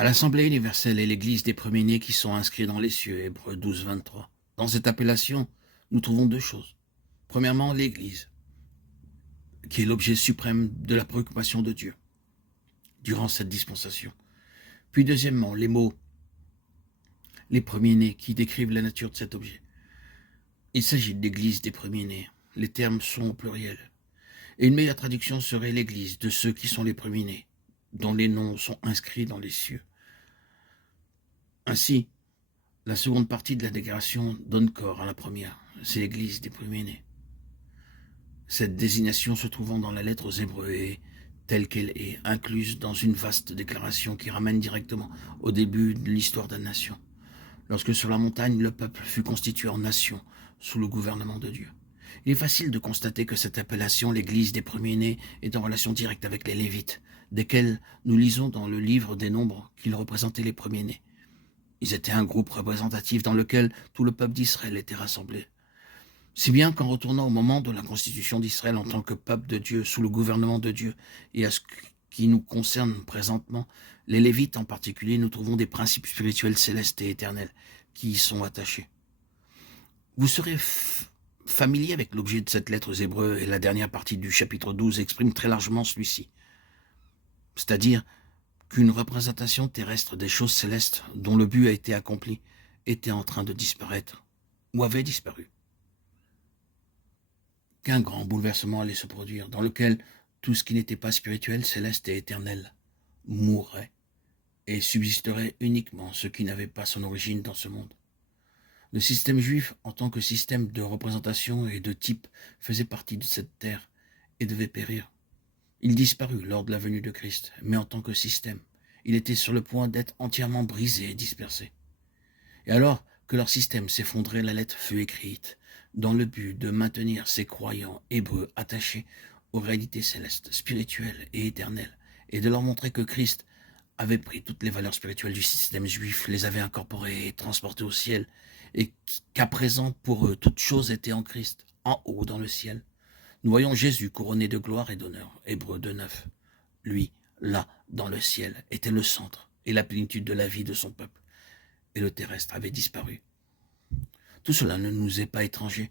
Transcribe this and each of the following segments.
À l'Assemblée universelle et l'Église des premiers-nés qui sont inscrits dans les cieux, Hébreux 12, 23. Dans cette appellation, nous trouvons deux choses. Premièrement, l'Église, qui est l'objet suprême de la préoccupation de Dieu durant cette dispensation. Puis deuxièmement, les mots, les premiers-nés, qui décrivent la nature de cet objet. Il s'agit de l'Église des premiers-nés. Les termes sont au pluriel. Et une meilleure traduction serait l'Église de ceux qui sont les premiers-nés, dont les noms sont inscrits dans les cieux. Ainsi, la seconde partie de la déclaration donne corps à la première. C'est l'Église des premiers-nés. Cette désignation se trouvant dans la lettre aux Hébreux est, telle qu'elle est, incluse dans une vaste déclaration qui ramène directement au début de l'histoire de la nation, lorsque sur la montagne le peuple fut constitué en nation sous le gouvernement de Dieu. Il est facile de constater que cette appellation, l'Église des premiers-nés, est en relation directe avec les Lévites, desquels nous lisons dans le livre des Nombres qu'ils représentaient les premiers-nés. Ils étaient un groupe représentatif dans lequel tout le peuple d'Israël était rassemblé. Si bien qu'en retournant au moment de la constitution d'Israël en tant que peuple de Dieu, sous le gouvernement de Dieu, et à ce qui nous concerne présentement, les Lévites en particulier, nous trouvons des principes spirituels célestes et éternels qui y sont attachés. Vous serez familier avec l'objet de cette lettre aux Hébreux, et la dernière partie du chapitre 12 exprime très largement celui-ci. C'est-à-dire qu'une représentation terrestre des choses célestes dont le but a été accompli était en train de disparaître, ou avait disparu. Qu'un grand bouleversement allait se produire, dans lequel tout ce qui n'était pas spirituel, céleste et éternel mourrait, et subsisterait uniquement ce qui n'avait pas son origine dans ce monde. Le système juif, en tant que système de représentation et de type, faisait partie de cette terre et devait périr. Il disparut lors de la venue de Christ, mais en tant que système, il était sur le point d'être entièrement brisé et dispersé. Et alors que leur système s'effondrait, la lettre fut écrite dans le but de maintenir ces croyants hébreux attachés aux réalités célestes, spirituelles et éternelles, et de leur montrer que Christ avait pris toutes les valeurs spirituelles du système juif, les avait incorporées et transportées au ciel, et qu'à présent, pour eux, toutes choses étaient en Christ, en haut dans le ciel. Nous voyons Jésus couronné de gloire et d'honneur, Hébreux 2:9. Lui, là, dans le ciel, était le centre et la plénitude de la vie de son peuple, et le terrestre avait disparu. Tout cela ne nous est pas étranger,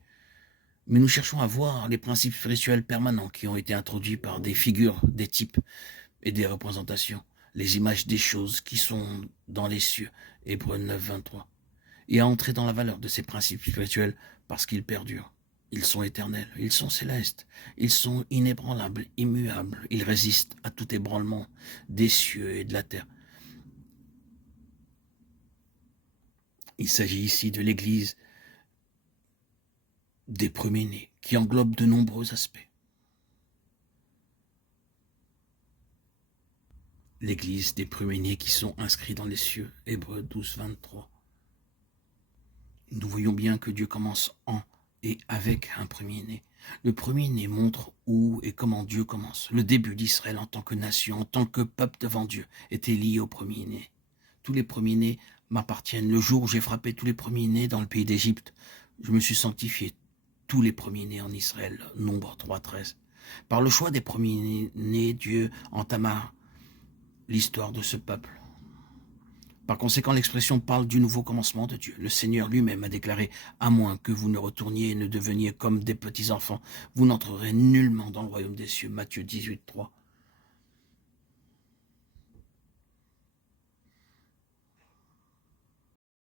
mais nous cherchons à voir les principes spirituels permanents qui ont été introduits par des figures, des types et des représentations, les images des choses qui sont dans les cieux, Hébreux 9:23, et à entrer dans la valeur de ces principes spirituels parce qu'ils perdurent. Ils sont éternels, ils sont célestes, ils sont inébranlables, immuables, ils résistent à tout ébranlement des cieux et de la terre. Il s'agit ici de l'Église des premiers-nés, qui englobe de nombreux aspects. L'Église des premiers-nés qui sont inscrits dans les cieux, Hébreux 12:23. Nous voyons bien que Dieu commence en et avec un premier-né. Le premier-né montre où et comment Dieu commence. Le début d'Israël en tant que nation, en tant que peuple devant Dieu, était lié au premier-né. Tous les premiers-nés m'appartiennent. Le jour où j'ai frappé tous les premiers-nés dans le pays d'Égypte, je me suis sanctifié. Tous les premiers-nés en Israël, Nombre 3:13. Par le choix des premiers-nés, Dieu entama l'histoire de ce peuple. Par conséquent, l'expression parle du nouveau commencement de Dieu. Le Seigneur lui-même a déclaré « À moins que vous ne retourniez et ne deveniez comme des petits-enfants, vous n'entrerez nullement dans le royaume des cieux » Matthieu 18:3.